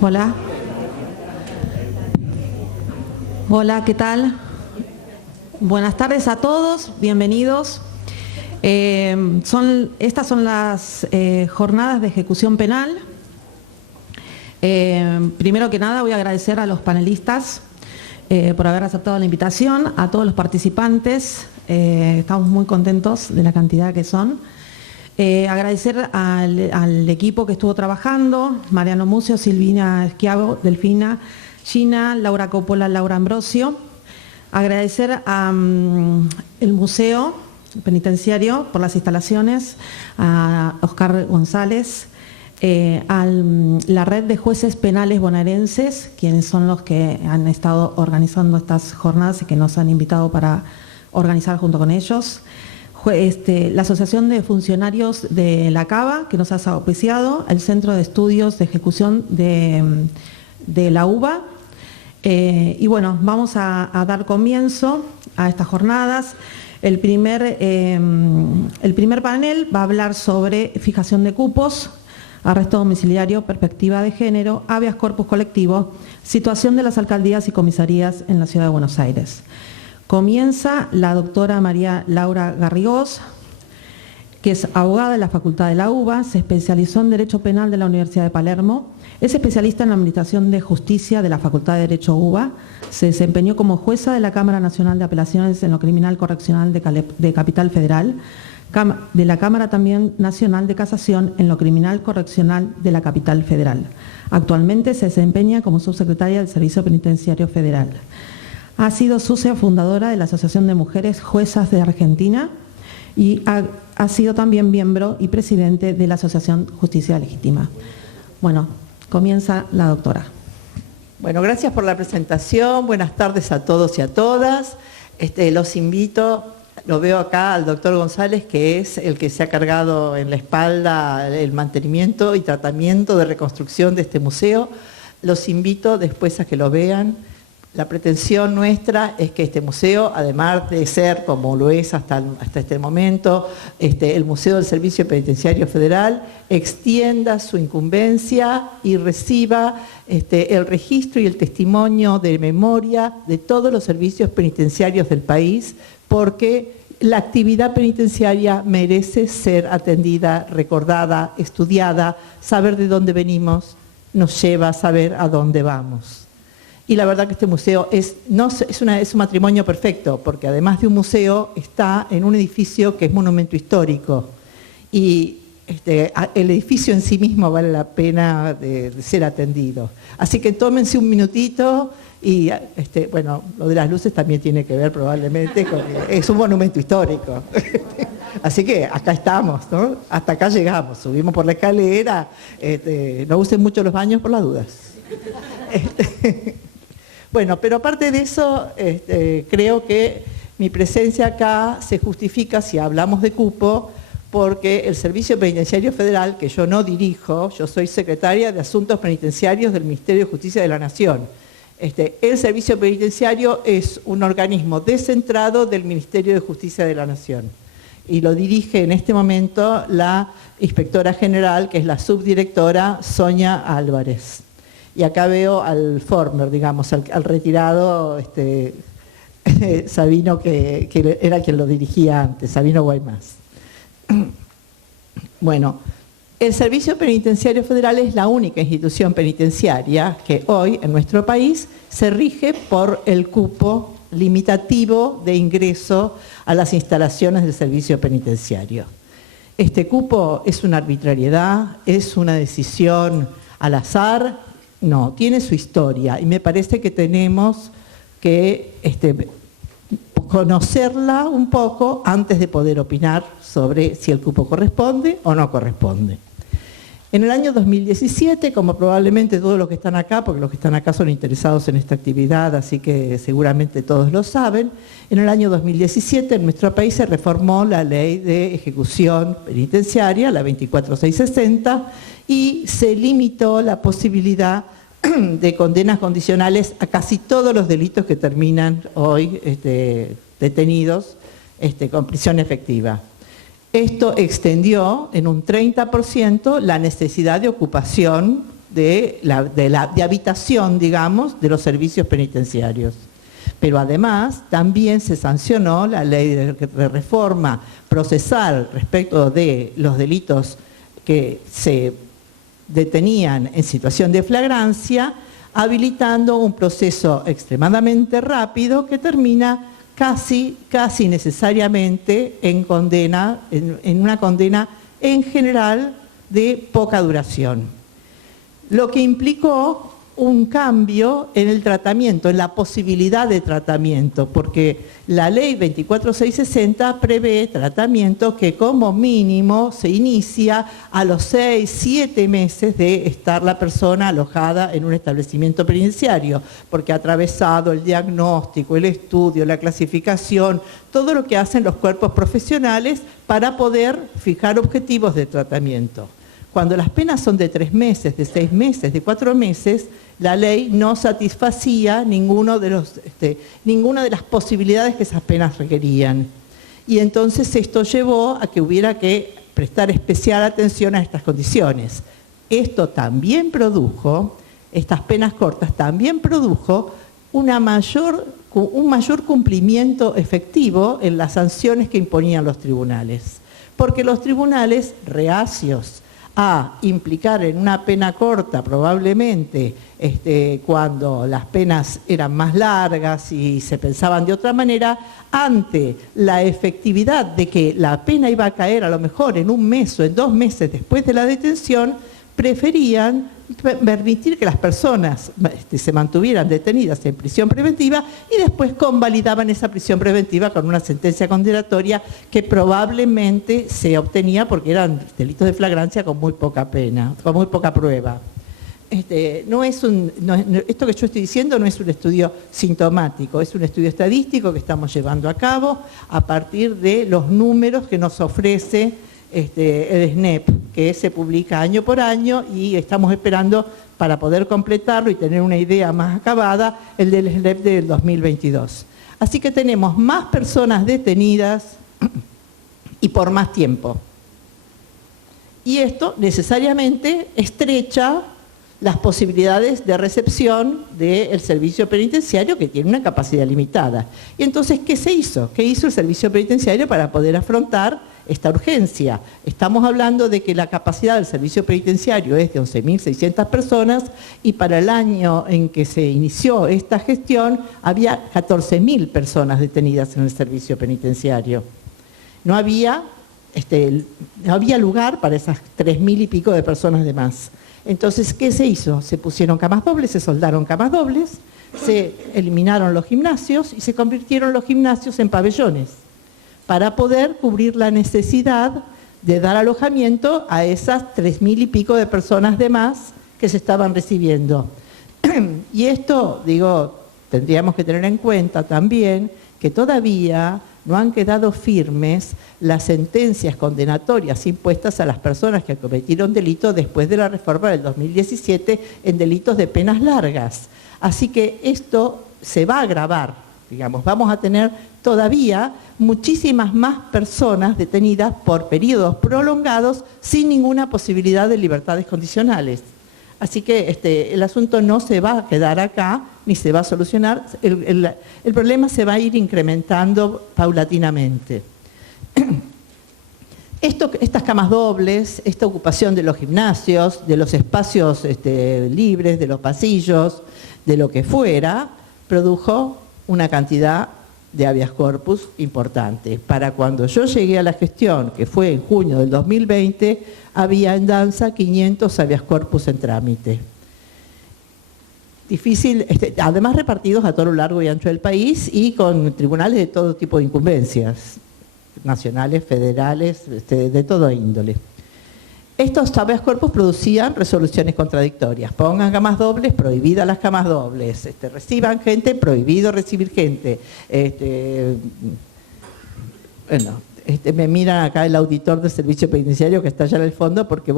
Hola. Hola, ¿qué tal? Buenas tardes a todos, bienvenidos. Estas son las jornadas de ejecución penal. Primero que nada voy a agradecer a los panelistas por haber aceptado la invitación, a todos los participantes, estamos muy contentos de la cantidad que son. Agradecer al equipo que estuvo trabajando, Mariano Mucio, Silvina Esquiavo, Delfina, Gina, Laura Coppola, Laura Ambrosio. Agradecer al Museo Penitenciario por las instalaciones, a Oscar González, a la Red de Jueces Penales Bonaerenses, quienes son los que han estado organizando estas jornadas y que nos han invitado para organizar junto con ellos. La Asociación de Funcionarios de la Cava, que nos ha auspiciado, el Centro de Estudios de Ejecución de la UBA. Y bueno, vamos a dar comienzo a estas jornadas. El primer panel va a hablar sobre fijación de cupos, arresto domiciliario, perspectiva de género, habeas corpus colectivo, situación de las alcaldías y comisarías en la Ciudad de Buenos Aires. Comienza la doctora María Laura Garrigós, que es abogada de la Facultad de la UBA, se especializó en Derecho Penal de la Universidad de Palermo, es especialista en la Administración de Justicia de la Facultad de Derecho UBA, se desempeñó como jueza de la Cámara Nacional de Apelaciones en lo Criminal Correccional de Capital Federal, de la Cámara también Nacional de Casación en lo Criminal Correccional de la Capital Federal. Actualmente se desempeña como subsecretaria del Servicio Penitenciario Federal. Ha sido socia fundadora de la Asociación de Mujeres Juezas de Argentina y ha sido también miembro y presidente de la Asociación Justicia Legítima. Bueno, comienza la doctora. Bueno, gracias por la presentación. Buenas tardes a todos y a todas. Los invito, lo veo acá al doctor González, que es el que se ha cargado en la espalda el mantenimiento y tratamiento de reconstrucción de este museo. Los invito después a que lo vean. La pretensión nuestra es que este museo, además de ser, como lo es hasta este momento, el Museo del Servicio Penitenciario Federal, extienda su incumbencia y reciba el registro y el testimonio de memoria de todos los servicios penitenciarios del país, porque la actividad penitenciaria merece ser atendida, recordada, estudiada. Saber de dónde venimos nos lleva a saber a dónde vamos. Y la verdad que este museo es un matrimonio perfecto, porque además de un museo está en un edificio que es monumento histórico. Y el edificio en sí mismo vale la pena de ser atendido. Así que tómense un minutito y, bueno, lo de las luces también tiene que ver probablemente con que es un monumento histórico. Así que acá estamos, ¿no? Hasta acá llegamos, subimos por la escalera. No usen mucho los baños por las dudas. Bueno, pero aparte de eso, creo que mi presencia acá se justifica, si hablamos de cupo, porque el Servicio Penitenciario Federal, que yo no dirijo, yo soy secretaria de Asuntos Penitenciarios del Ministerio de Justicia de la Nación. El Servicio Penitenciario es un organismo descentrado del Ministerio de Justicia de la Nación. Y lo dirige en este momento la inspectora general, que es la subdirectora Sonia Álvarez. Y acá veo al former, digamos, al retirado Sabino, que era quien lo dirigía antes, Sabino Guaymás. Bueno, el Servicio Penitenciario Federal es la única institución penitenciaria que hoy en nuestro país se rige por el cupo limitativo de ingreso a las instalaciones del servicio penitenciario. Este cupo es una arbitrariedad, es una decisión al azar. No, tiene su historia y me parece que tenemos que conocerla un poco antes de poder opinar sobre si el cupo corresponde o no corresponde. En el año 2017, como probablemente todos los que están acá, porque los que están acá son interesados en esta actividad, así que seguramente todos lo saben, en el año 2017 en nuestro país se reformó la Ley de Ejecución Penitenciaria, la 24660, y se limitó la posibilidad de condenas condicionales a casi todos los delitos que terminan hoy detenidos con prisión efectiva. Esto extendió en un 30% la necesidad de ocupación de habitación, digamos, de los servicios penitenciarios. Pero además también se sancionó la ley de reforma procesal respecto de los delitos que se detenían en situación de flagrancia, habilitando un proceso extremadamente rápido que termina casi necesariamente en una condena en general de poca duración. Lo que implicó un cambio en el tratamiento, en la posibilidad de tratamiento, porque la ley 24660 prevé tratamiento que como mínimo se inicia a los 6, 7 meses de estar la persona alojada en un establecimiento penitenciario, porque ha atravesado el diagnóstico, el estudio, la clasificación, todo lo que hacen los cuerpos profesionales para poder fijar objetivos de tratamiento. Cuando las penas son de 3 meses, de 6 meses, de 4 meses, la ley no satisfacía ninguna de las posibilidades que esas penas requerían. Y entonces esto llevó a que hubiera que prestar especial atención a estas condiciones. Esto también produjo, estas penas cortas también produjo un mayor cumplimiento efectivo en las sanciones que imponían los tribunales. Porque los tribunales reacios a implicar en una pena corta, probablemente cuando las penas eran más largas y se pensaban de otra manera, ante la efectividad de que la pena iba a caer a lo mejor en 1 mes o en 2 meses después de la detención, preferían permitir que las personas se mantuvieran detenidas en prisión preventiva y después convalidaban esa prisión preventiva con una sentencia condenatoria que probablemente se obtenía porque eran delitos de flagrancia con muy poca pena, con muy poca prueba. Esto que yo estoy diciendo no es un estudio sintomático, es un estudio estadístico que estamos llevando a cabo a partir de los números que nos ofrece el SNEP, que se publica año por año y estamos esperando para poder completarlo y tener una idea más acabada, el del SNEP del 2022. Así que tenemos más personas detenidas y por más tiempo. Y esto necesariamente estrecha las posibilidades de recepción del servicio penitenciario, que tiene una capacidad limitada. Y entonces, ¿qué se hizo? ¿Qué hizo el servicio penitenciario para poder afrontar esta urgencia? Estamos hablando de que la capacidad del servicio penitenciario es de 11.600 personas y para el año en que se inició esta gestión había 14.000 personas detenidas en el servicio penitenciario. No había lugar para esas 3.000 y pico de personas de más. Entonces, ¿qué se hizo? Se pusieron camas dobles, se soldaron camas dobles, se eliminaron los gimnasios y se convirtieron los gimnasios en pabellones para poder cubrir la necesidad de dar alojamiento a esas 3.000 y pico de personas de más que se estaban recibiendo. Y esto, tendríamos que tener en cuenta también que todavía no han quedado firmes las sentencias condenatorias impuestas a las personas que cometieron delitos después de la reforma del 2017 en delitos de penas largas. Así que esto se va a agravar, vamos a tener todavía muchísimas más personas detenidas por periodos prolongados sin ninguna posibilidad de libertades condicionales. Así que el asunto no se va a quedar acá, ni se va a solucionar, el problema se va a ir incrementando paulatinamente. Estas camas dobles, esta ocupación de los gimnasios, de los espacios libres, de los pasillos, de lo que fuera, produjo una cantidad de habeas corpus importante. Para cuando yo llegué a la gestión, que fue en junio del 2020, había en danza 500 habeas corpus en trámite. Difícil, además repartidos a todo lo largo y ancho del país y con tribunales de todo tipo de incumbencias, nacionales, federales, de todo índole. Estos habeas corpus producían resoluciones contradictorias. Pongan camas dobles, prohibidas las camas dobles. Reciban gente, prohibido recibir gente. Me miran acá el auditor del servicio penitenciario que está allá en el fondo porque,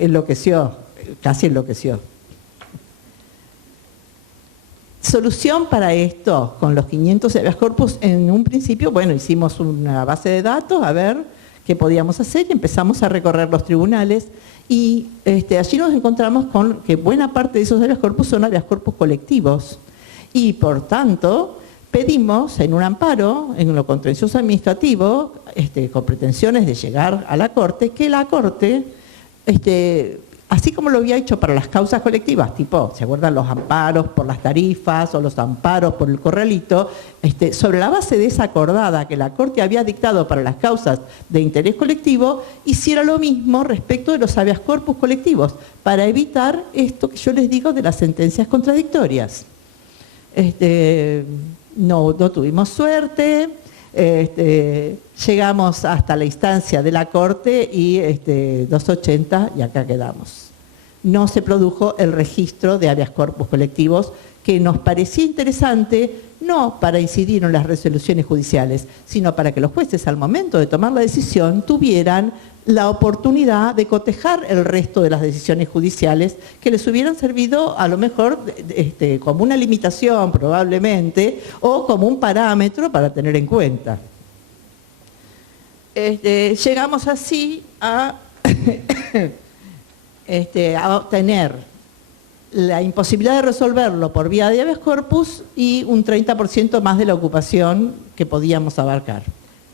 enloqueció, casi enloqueció. Solución para esto, con los 500 habeas corpus, en un principio, bueno, hicimos una base de datos a ver qué podíamos hacer y empezamos a recorrer los tribunales y allí nos encontramos con que buena parte de esos habeas corpus son habeas corpus colectivos y por tanto pedimos en un amparo, en lo contencioso administrativo, con pretensiones de llegar a la Corte, que la Corte, así como lo había hecho para las causas colectivas, tipo, ¿se acuerdan los amparos por las tarifas o los amparos por el corralito? Sobre la base de esa acordada que la Corte había dictado para las causas de interés colectivo, hiciera lo mismo respecto de los habeas corpus colectivos, para evitar esto que yo les digo de las sentencias contradictorias. No tuvimos suerte, llegamos hasta la instancia de la Corte y 280 y acá quedamos. No se produjo el registro de habeas corpus colectivos que nos parecía interesante, no para incidir en las resoluciones judiciales, sino para que los jueces al momento de tomar la decisión tuvieran la oportunidad de cotejar el resto de las decisiones judiciales que les hubieran servido a lo mejor como una limitación probablemente o como un parámetro para tener en cuenta. Llegamos así a, a obtener la imposibilidad de resolverlo por vía de habeas corpus y un 30% más de la ocupación que podíamos abarcar.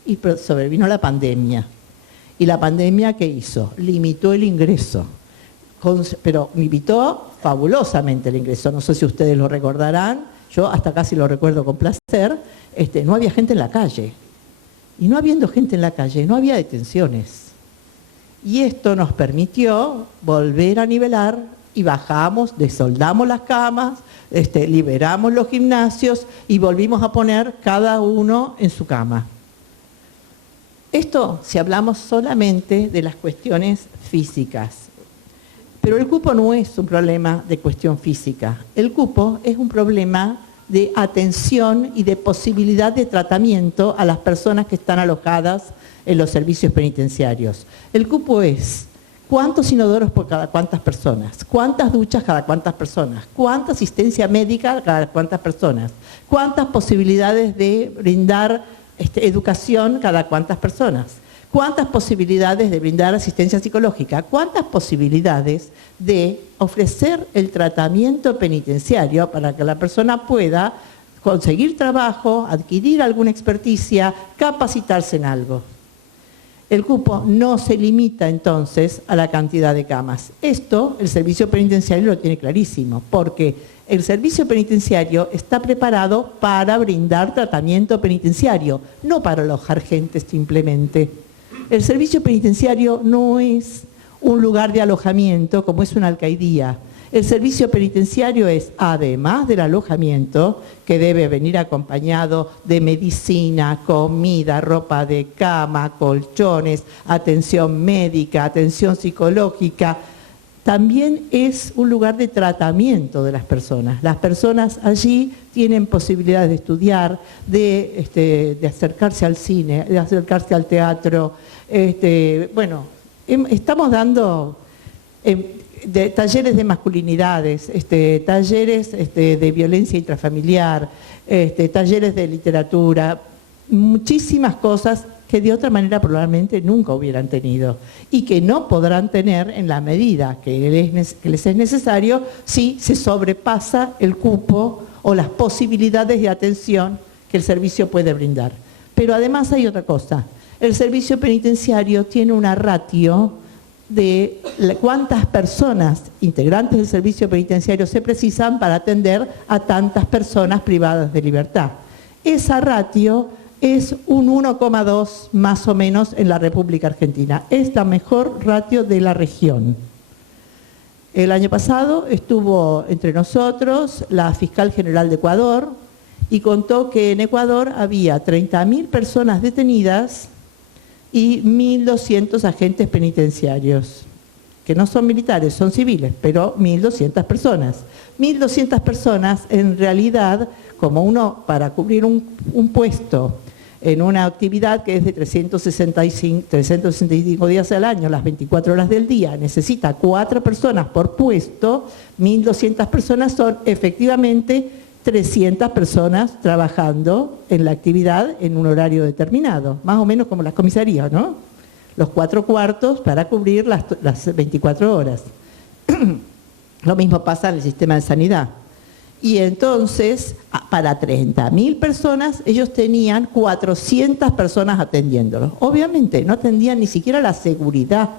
Y sobrevino la pandemia. ¿Y la pandemia qué hizo? Limitó el ingreso, pero limitó fabulosamente el ingreso. No sé si ustedes lo recordarán, yo hasta casi lo recuerdo con placer, no había gente en la calle. Y no habiendo gente en la calle, no había detenciones. Y esto nos permitió volver a nivelar y bajamos, desoldamos las camas, liberamos los gimnasios y volvimos a poner cada uno en su cama. Esto si hablamos solamente de las cuestiones físicas. Pero el cupo no es un problema de cuestión física. El cupo es un problema de atención y de posibilidad de tratamiento a las personas que están alojadas en los servicios penitenciarios. El cupo es cuántos inodoros por cada cuántas personas, cuántas duchas cada cuántas personas, cuánta asistencia médica cada cuántas personas, cuántas posibilidades de brindar educación cada cuántas personas, cuántas posibilidades de brindar asistencia psicológica, cuántas posibilidades de ofrecer el tratamiento penitenciario para que la persona pueda conseguir trabajo, adquirir alguna experticia, capacitarse en algo. El cupo no se limita entonces a la cantidad de camas. Esto el servicio penitenciario lo tiene clarísimo, porque el servicio penitenciario está preparado para brindar tratamiento penitenciario, no para alojar gente simplemente. El servicio penitenciario no es un lugar de alojamiento como es una alcaidía. El servicio penitenciario es, además del alojamiento, que debe venir acompañado de medicina, comida, ropa de cama, colchones, atención médica, atención psicológica, también es un lugar de tratamiento de las personas. Las personas allí tienen posibilidades de estudiar, de acercarse al cine, de acercarse al teatro. Estamos dando talleres de masculinidades, talleres de violencia intrafamiliar, talleres de literatura, muchísimas cosas que de otra manera probablemente nunca hubieran tenido y que no podrán tener en la medida que les es necesario si se sobrepasa el cupo o las posibilidades de atención que el servicio puede brindar. Pero además hay otra cosa, el servicio penitenciario tiene una ratio de cuántas personas integrantes del servicio penitenciario se precisan para atender a tantas personas privadas de libertad. Esa ratio es un 1,2 más o menos en la República Argentina. Es la mejor ratio de la región. El año pasado estuvo entre nosotros la Fiscal General de Ecuador y contó que en Ecuador había 30.000 personas detenidas y 1.200 agentes penitenciarios, que no son militares, son civiles, pero 1.200 personas. 1.200 personas en realidad, como uno para cubrir un puesto en una actividad que es de 365 días al año, las 24 horas del día, necesita 4 personas por puesto, 1.200 personas son efectivamente 300 personas trabajando en la actividad en un horario determinado, más o menos como las comisarías, ¿no? Los 4 cuartos para cubrir las 24 horas. Lo mismo pasa en el sistema de sanidad. Y entonces, para 30.000 personas, ellos tenían 400 personas atendiéndolos. Obviamente, no atendían ni siquiera la seguridad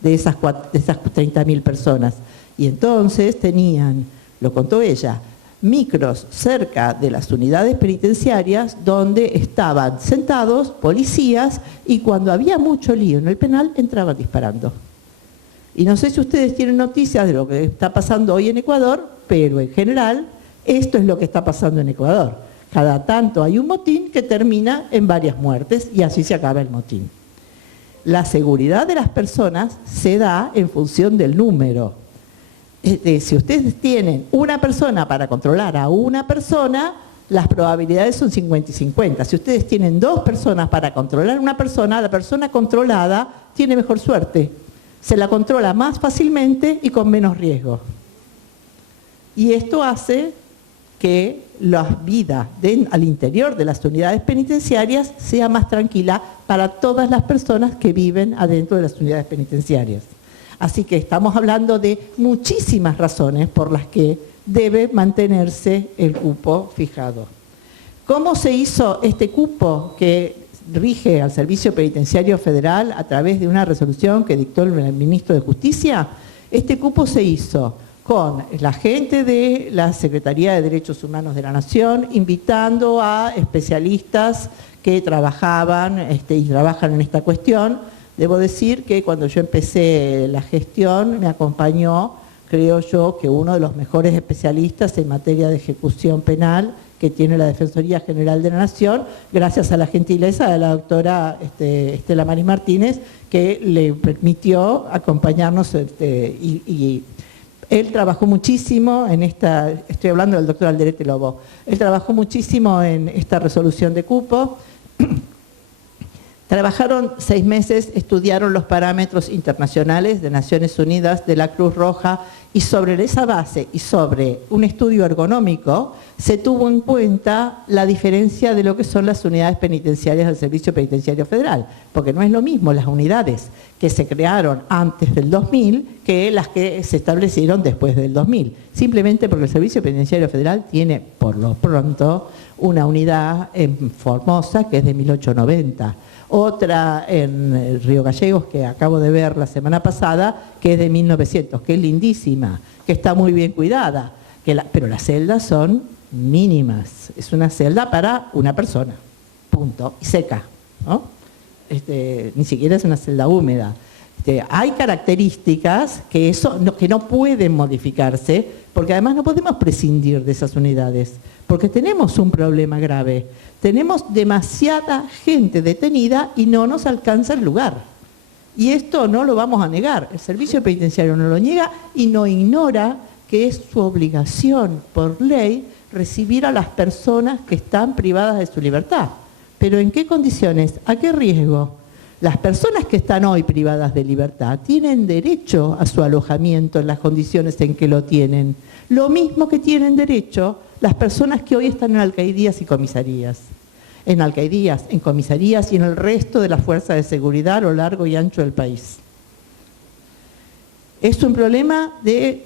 de esas 30.000 personas. Y entonces tenían, lo contó ella, micros cerca de las unidades penitenciarias donde estaban sentados policías y cuando había mucho lío en el penal entraban disparando. Y no sé si ustedes tienen noticias de lo que está pasando hoy en Ecuador, pero en general esto es lo que está pasando en Ecuador. Cada tanto hay un motín que termina en varias muertes y así se acaba el motín. La seguridad de las personas se da en función del número. Si ustedes tienen una persona para controlar a una persona, las probabilidades son 50 y 50. Si ustedes tienen 2 personas para controlar a una persona, la persona controlada tiene mejor suerte. Se la controla más fácilmente y con menos riesgo. Y esto hace que la vida al interior de las unidades penitenciarias sea más tranquila para todas las personas que viven adentro de las unidades penitenciarias. Así que estamos hablando de muchísimas razones por las que debe mantenerse el cupo fijado. ¿Cómo se hizo este cupo que rige al Servicio Penitenciario Federal a través de una resolución que dictó el Ministro de Justicia? Este cupo se hizo con la gente de la Secretaría de Derechos Humanos de la Nación, invitando a especialistas que trabajaban y trabajan en esta cuestión. Debo decir que cuando yo empecé la gestión me acompañó, creo yo, que uno de los mejores especialistas en materia de ejecución penal que tiene la Defensoría General de la Nación, gracias a la gentileza de la doctora Estela Maris Martínez, que le permitió acompañarnos y él trabajó muchísimo en esta, estoy hablando del doctor Alderete Lobo, él trabajó muchísimo en esta resolución de cupo. Trabajaron 6 meses, estudiaron los parámetros internacionales de Naciones Unidas, de la Cruz Roja, y sobre esa base y sobre un estudio ergonómico se tuvo en cuenta la diferencia de lo que son las unidades penitenciarias del Servicio Penitenciario Federal, porque no es lo mismo las unidades que se crearon antes del 2000 que las que se establecieron después del 2000, simplemente porque el Servicio Penitenciario Federal tiene, por lo pronto, una unidad en Formosa que es de 1890. Otra en Río Gallegos, que acabo de ver la semana pasada, que es de 1900, que es lindísima, que está muy bien cuidada, pero las celdas son mínimas. Es una celda para una persona, punto, y seca, ¿no? Ni siquiera es una celda húmeda. Hay características que no pueden modificarse, porque además no podemos prescindir de esas unidades, porque tenemos un problema grave. Tenemos demasiada gente detenida y no nos alcanza el lugar. Y esto no lo vamos a negar. El Servicio Penitenciario no lo niega y no ignora que es su obligación por ley recibir a las personas que están privadas de su libertad. ¿Pero en qué condiciones? ¿A qué riesgo? Las personas que están hoy privadas de libertad tienen derecho a su alojamiento en las condiciones en que lo tienen. Lo mismo que tienen derecho las personas que hoy están en alcaidías y comisarías. En alcaidías, en comisarías y en el resto de las fuerzas de seguridad a lo largo y ancho del país. Es un problema de...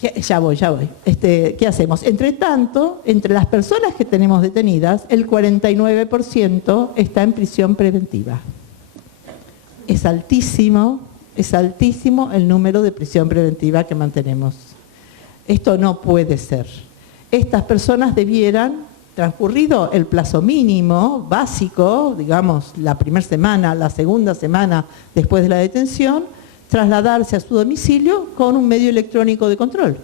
Ya voy. ¿Qué hacemos? Entre tanto, entre las personas que tenemos detenidas, el 49% está en prisión preventiva. Es altísimo el número de prisión preventiva que mantenemos. Esto no puede ser. Estas personas debieran, transcurrido el plazo mínimo, básico, digamos, la primera semana, la segunda semana después de la detención, trasladarse a su domicilio con un medio electrónico de control,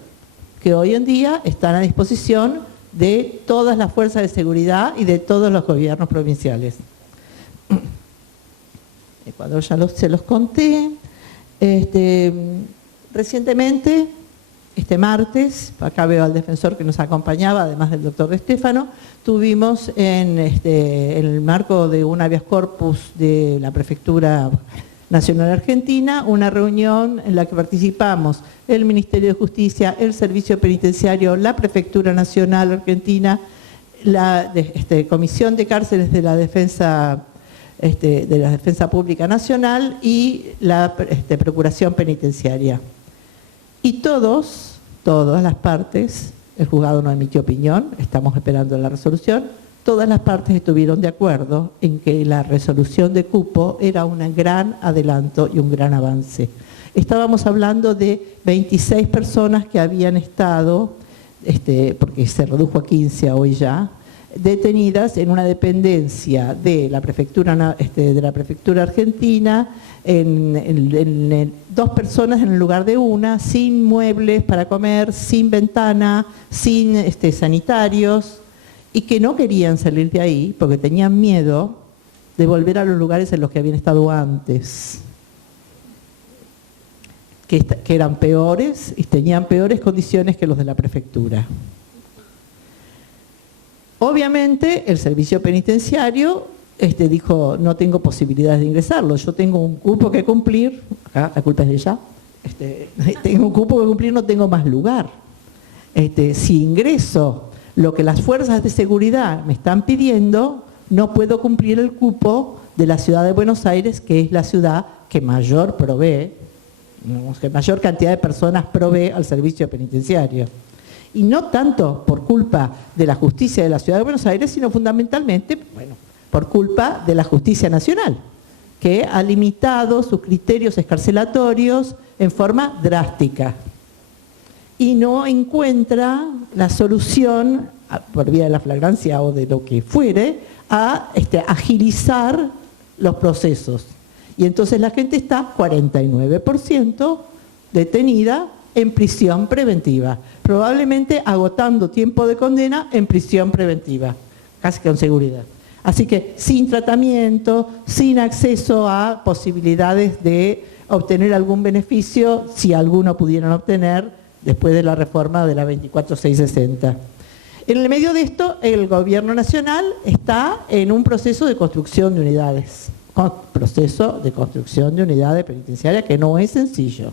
que hoy en día están a disposición de todas las fuerzas de seguridad y de todos los gobiernos provinciales. Ecuador ya se los conté. Recientemente, este martes, acá veo al defensor que nos acompañaba, además del doctor De Stefano, tuvimos en el marco de un habeas corpus de la prefectura Nacional Argentina, una reunión en la que participamos el Ministerio de Justicia, el Servicio Penitenciario, la Prefectura Nacional Argentina, la Comisión de Cárceles de la Defensa Pública Nacional y la Procuración Penitenciaria. Y todas las partes, el juzgado no emitió opinión, estamos esperando la resolución, todas las partes estuvieron de acuerdo en que la resolución de cupo era un gran adelanto y un gran avance. Estábamos hablando de 26 personas que habían estado, porque se redujo a 15 hoy ya, detenidas en una dependencia de la prefectura argentina, en 2 personas en el lugar de una, sin muebles para comer, sin ventana, sin sanitarios, y que no querían salir de ahí porque tenían miedo de volver a los lugares en los que habían estado antes, que eran peores y tenían peores condiciones que los de la prefectura. Obviamente el servicio penitenciario dijo, no tengo posibilidades de ingresarlo, yo tengo un cupo que cumplir, acá la culpa es de ella, tengo un cupo que cumplir, no tengo más lugar. Si ingreso lo que las fuerzas de seguridad me están pidiendo, no puedo cumplir el cupo de la ciudad de Buenos Aires, que es la ciudad que mayor provee, que mayor cantidad de personas provee al servicio penitenciario. Y no tanto por culpa de la justicia de la ciudad de Buenos Aires, sino fundamentalmente, por culpa de la justicia nacional, que ha limitado sus criterios escarcelatorios en forma drástica. Y no encuentra la solución, por vía de la flagrancia o de lo que fuere, a agilizar los procesos. Y entonces la gente está 49% detenida en prisión preventiva, probablemente agotando tiempo de condena en prisión preventiva, casi con seguridad. Así que sin tratamiento, sin acceso a posibilidades de obtener algún beneficio, si alguno pudieran obtener, después de la reforma de la 24660. En el medio de esto, el gobierno nacional está en un proceso de construcción de unidades, penitenciarias que no es sencillo.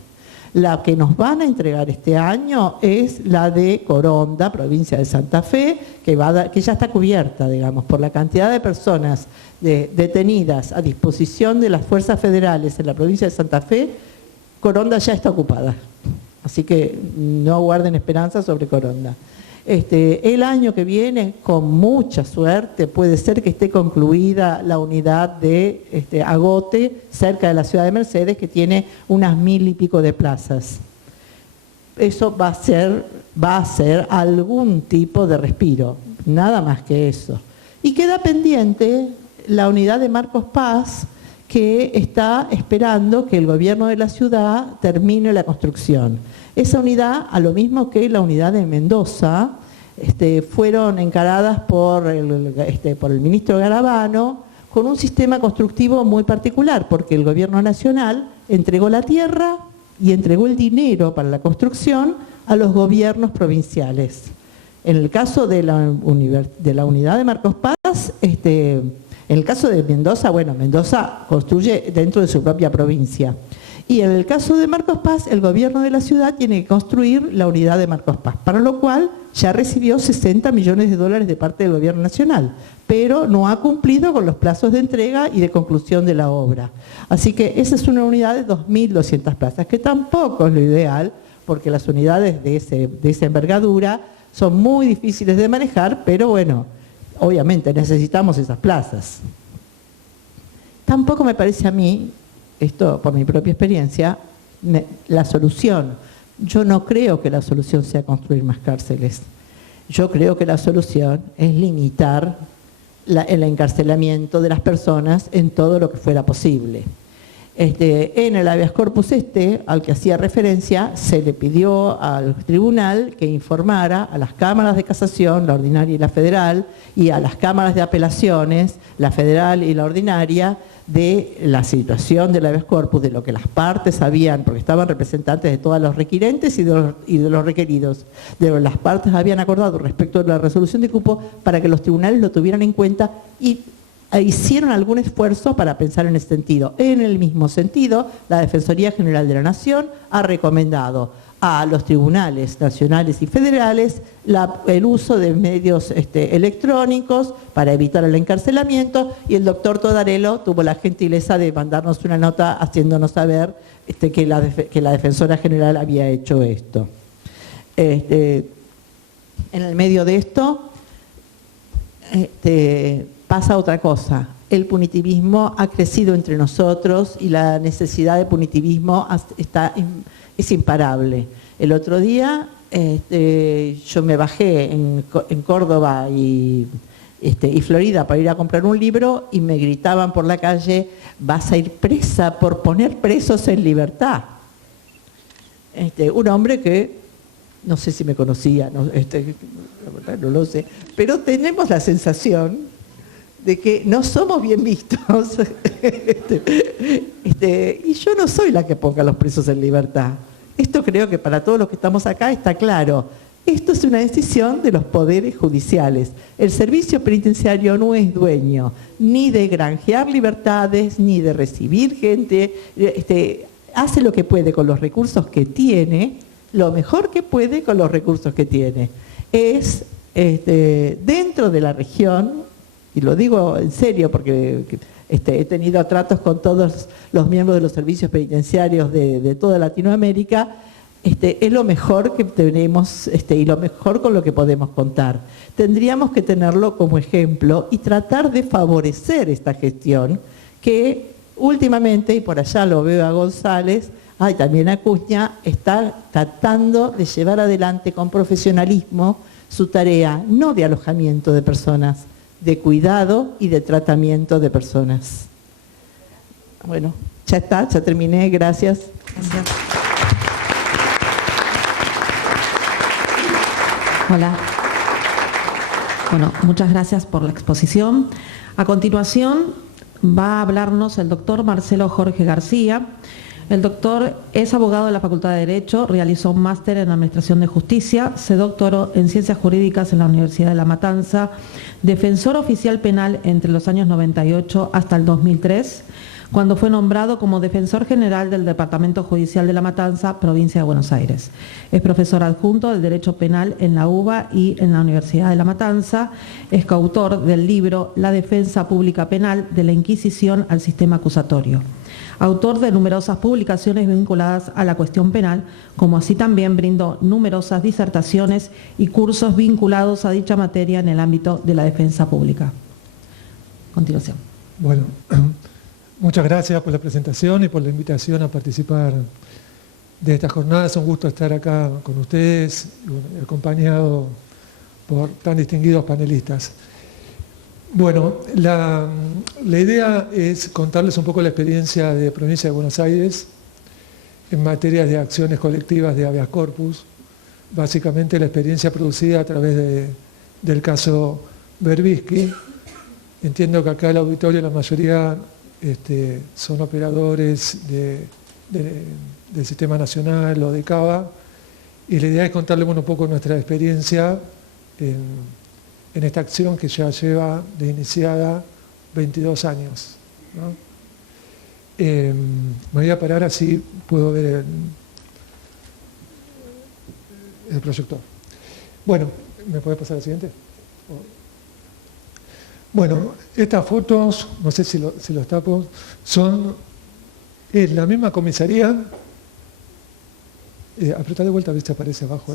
La que nos van a entregar este año es la de Coronda, provincia de Santa Fe, que ya está cubierta, digamos, por la cantidad de personas detenidas a disposición de las fuerzas federales en la provincia de Santa Fe. Coronda ya está ocupada. Así que no guarden esperanza sobre Coronda. El año que viene, con mucha suerte, puede ser que esté concluida la unidad de Agote, cerca de la ciudad de Mercedes, que tiene unas 1000 y pico de plazas. Eso va a ser algún tipo de respiro, nada más que eso. Y queda pendiente la unidad de Marcos Paz, que está esperando que el gobierno de la ciudad termine la construcción. Esa unidad, a lo mismo que la unidad de Mendoza, fueron encaradas por el ministro Garabano con un sistema constructivo muy particular, porque el gobierno nacional entregó la tierra y entregó el dinero para la construcción a los gobiernos provinciales. En el caso de la unidad de Marcos Paz, en el caso de Mendoza, Mendoza construye dentro de su propia provincia. Y en el caso de Marcos Paz, el gobierno de la ciudad tiene que construir la unidad de Marcos Paz, para lo cual ya recibió 60 millones de dólares de parte del gobierno nacional, pero no ha cumplido con los plazos de entrega y de conclusión de la obra. Así que esa es una unidad de 2.200 plazas, que tampoco es lo ideal, porque las unidades de esa envergadura son muy difíciles de manejar, pero obviamente necesitamos esas plazas. Tampoco me parece a mí, esto por mi propia experiencia, la solución. Yo no creo que la solución sea construir más cárceles. Yo creo que la solución es limitar el encarcelamiento de las personas en todo lo que fuera posible. En el habeas corpus al que hacía referencia, se le pidió al tribunal que informara a las cámaras de casación, la ordinaria y la federal, y a las cámaras de apelaciones, la federal y la ordinaria, de la situación del habeas corpus, de lo que las partes sabían, porque estaban representantes de todos los requirentes y de los requeridos, de lo que las partes habían acordado respecto de la resolución de cupo, para que los tribunales lo tuvieran en cuenta y hicieron algún esfuerzo para pensar en ese sentido. En el mismo sentido, la Defensoría General de la Nación ha recomendado a los tribunales nacionales y federales el uso de medios electrónicos para evitar el encarcelamiento, y el doctor Todarello tuvo la gentileza de mandarnos una nota haciéndonos saber que la Defensora General había hecho esto. En el medio de esto pasa otra cosa. El punitivismo ha crecido entre nosotros y la necesidad de punitivismo es imparable. El otro día yo me bajé en Córdoba y Florida para ir a comprar un libro y me gritaban por la calle: vas a ir presa por poner presos en libertad. Un hombre que no sé si me conocía, la verdad no lo sé, pero tenemos la sensación de que no somos bien vistos. Y yo no soy la que ponga a los presos en libertad. Esto creo que para todos los que estamos acá está claro. Esto es una decisión de los poderes judiciales. El servicio penitenciario no es dueño ni de granjear libertades, ni de recibir gente. Hace lo que puede con los recursos que tiene, lo mejor que puede con los recursos que tiene. Es dentro de la región, y lo digo en serio porque he tenido tratos con todos los miembros de los servicios penitenciarios de toda Latinoamérica, es lo mejor que tenemos y lo mejor con lo que podemos contar. Tendríamos que tenerlo como ejemplo y tratar de favorecer esta gestión que últimamente, y por allá lo veo a González, también Acuña, está tratando de llevar adelante con profesionalismo su tarea, no de alojamiento de personas, de cuidado y de tratamiento de personas. Bueno, ya está, ya terminé, gracias. Gracias. Hola. Bueno, muchas gracias por la exposición. A continuación va a hablarnos el doctor Marcelo Jorge García. El doctor es abogado de la Facultad de Derecho, realizó un máster en Administración de Justicia, se doctoró en Ciencias Jurídicas en la Universidad de La Matanza, defensor oficial penal entre los años 98 hasta el 2003, cuando fue nombrado como Defensor General del Departamento Judicial de La Matanza, provincia de Buenos Aires. Es profesor adjunto del Derecho Penal en la UBA y en la Universidad de La Matanza. Es coautor del libro La Defensa Pública Penal de la Inquisición al Sistema Acusatorio. Autor de numerosas publicaciones vinculadas a la cuestión penal, como así también brindó numerosas disertaciones y cursos vinculados a dicha materia en el ámbito de la defensa pública. Continuación. Bueno, muchas gracias por la presentación y por la invitación a participar de esta jornada. Es un gusto estar acá con ustedes, acompañado por tan distinguidos panelistas. Bueno, la idea es contarles un poco la experiencia de Provincia de Buenos Aires en materia de acciones colectivas de habeas corpus, básicamente la experiencia producida a través del caso Berbisky. Entiendo que acá el auditorio, la mayoría son operadores del Sistema Nacional o de Cava, y la idea es contarles un poco nuestra experiencia en esta acción que ya lleva de iniciada 22 años, ¿no? Me voy a parar así puedo ver el proyector. Bueno, ¿me puede pasar al siguiente? Bueno, estas fotos, no sé si los tapo, es la misma comisaría. Apretá de vuelta, a ver si aparece abajo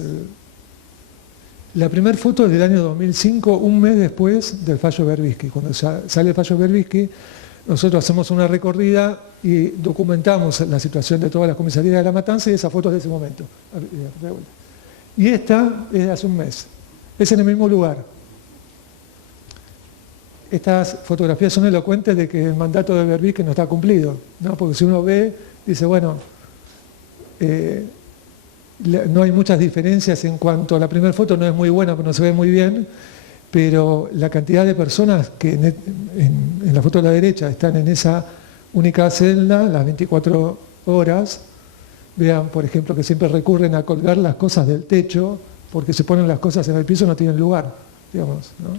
La primera foto es del año 2005, un mes después del fallo Berbisky. Cuando sale el fallo Berbisky, nosotros hacemos una recorrida y documentamos la situación de todas las comisarías de La Matanza y esa foto es de ese momento. Y esta es de hace un mes. Es en el mismo lugar. Estas fotografías son elocuentes de que el mandato de Berbisky no está cumplido, ¿no? Porque si uno ve, dice, bueno, no hay muchas diferencias en cuanto a la primera foto, no es muy buena, pero no se ve muy bien, pero la cantidad de personas que en la foto de la derecha están en esa única celda, las 24 horas, vean, por ejemplo, que siempre recurren a colgar las cosas del techo, porque se ponen las cosas en el piso y no tienen lugar, digamos, ¿no?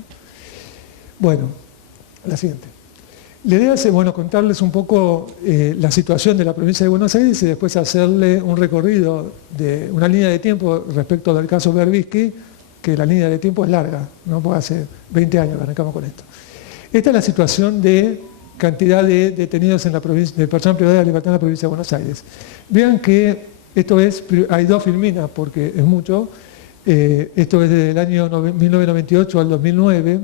Bueno, la siguiente. La idea es, bueno, contarles un poco la situación de la provincia de Buenos Aires y después hacerle un recorrido de una línea de tiempo respecto del caso Berbisky, que la línea de tiempo es larga, ¿no? Porque hace 20 años que arrancamos con esto. Esta es la situación de cantidad de detenidos en la provincia, de personas privadas de la libertad en la provincia de Buenos Aires. Vean que esto es, hay dos filminas porque es mucho, esto es desde el año 1998 al 2009.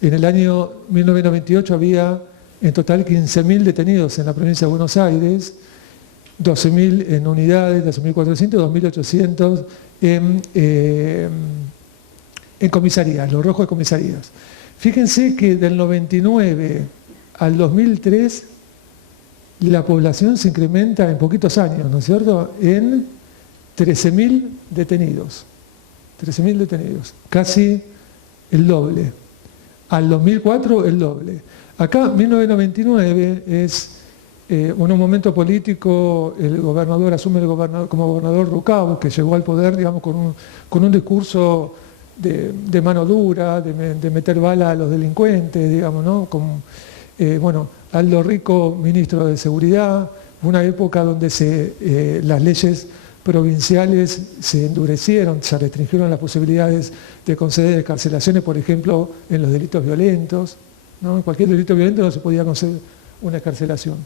En el año 1998 había en total 15.000 detenidos en la provincia de Buenos Aires, 12.000 en unidades, 12.400, 2.800 en comisarías, los rojos de comisarías. Fíjense que del 99 al 2003 la población se incrementa en poquitos años, ¿no es cierto?, en 13.000 detenidos. 13.000 detenidos, casi el doble. Al 2004 el doble. Acá 1999 es en un momento político, el gobernador asume como gobernador Rucau, que llegó al poder, digamos, con un discurso de mano dura, de meter bala a los delincuentes, digamos, ¿no? Bueno, Aldo Rico, ministro de Seguridad, una época donde las leyes provinciales se endurecieron, se restringieron las posibilidades de conceder excarcelaciones, por ejemplo, en los delitos violentos, ¿no? En cualquier delito violento no se podía conceder una excarcelación.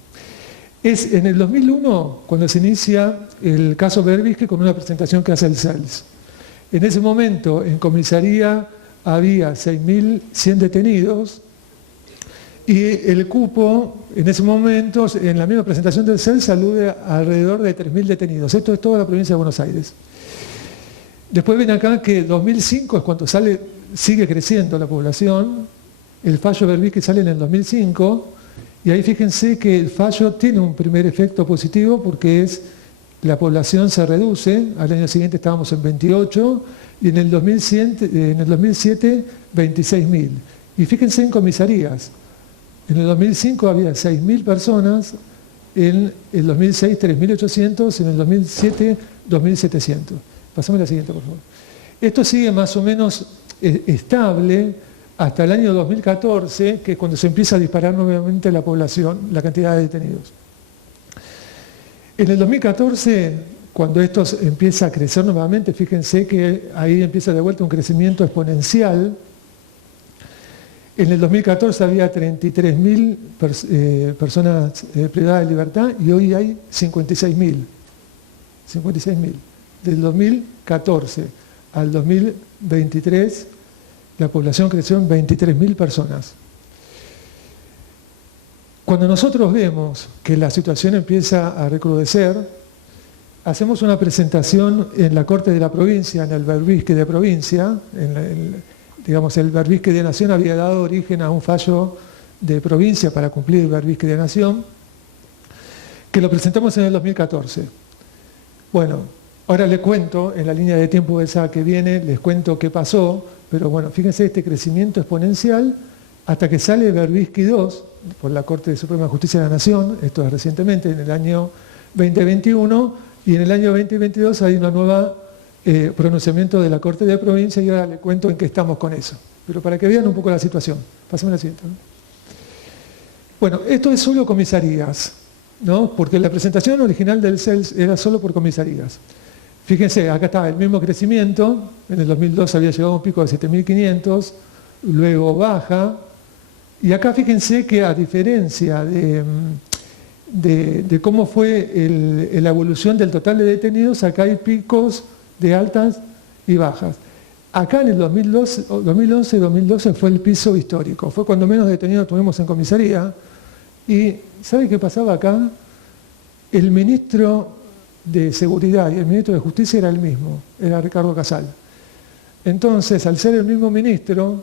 Es en el 2001 cuando se inicia el caso Berbisky con una presentación que hace el CELS. En ese momento, en comisaría había 6.100 detenidos y el cupo, en ese momento, en la misma presentación del CELS, alude a alrededor de 3.000 detenidos. Esto es toda la provincia de Buenos Aires. Después ven acá que 2005 es cuando sigue creciendo la población. El fallo Berbisky sale en el 2005 y ahí fíjense que el fallo tiene un primer efecto positivo porque la población se reduce. Al año siguiente estábamos en 28 y en el 2007 26.000. Y fíjense en comisarías. En el 2005 había 6.000 personas, en el 2006 3.800, en el 2007 2.700. Pasame la siguiente, por favor. Esto sigue más o menos estable hasta el año 2014, que es cuando se empieza a disparar nuevamente la población, la cantidad de detenidos. En el 2014, cuando esto empieza a crecer nuevamente, fíjense que ahí empieza de vuelta un crecimiento exponencial. En el 2014 había 33.000 personas privadas de libertad y hoy hay 56.000. 56.000. Del 2014 al 2023 la población creció en 23.000 personas. Cuando nosotros vemos que la situación empieza a recrudecer, hacemos una presentación en la Corte de la Provincia, en el Berbisky de Provincia. Digamos, el Berbisky de Nación había dado origen a un fallo de provincia para cumplir el Berbisky de Nación, que lo presentamos en el 2014. Bueno, ahora les cuento, en la línea de tiempo esa que viene, les cuento qué pasó, pero bueno, fíjense este crecimiento exponencial hasta que sale Berbisky 2 por la Corte de Suprema Justicia de la Nación, esto es recientemente, en el año 2021, y en el año 2022 hay una nueva pronunciamiento de la Corte de Provincia y ahora les cuento en qué estamos con eso. Pero para que vean un poco la situación. Pasame la siguiente, ¿no? Bueno, esto es solo comisarías, ¿no? Porque la presentación original del CELS era solo por comisarías. Fíjense, acá está el mismo crecimiento, en el 2002 había llegado a un pico de 7.500, luego baja, y acá fíjense que a diferencia de cómo fue la evolución del total de detenidos, acá hay picos de altas y bajas. Acá en el 2011-2012 fue el piso histórico, fue cuando menos detenidos tuvimos en comisaría, y ¿sabe qué pasaba acá? El ministro de Seguridad y el ministro de Justicia era el mismo, era Ricardo Casal. Entonces, al ser el mismo ministro,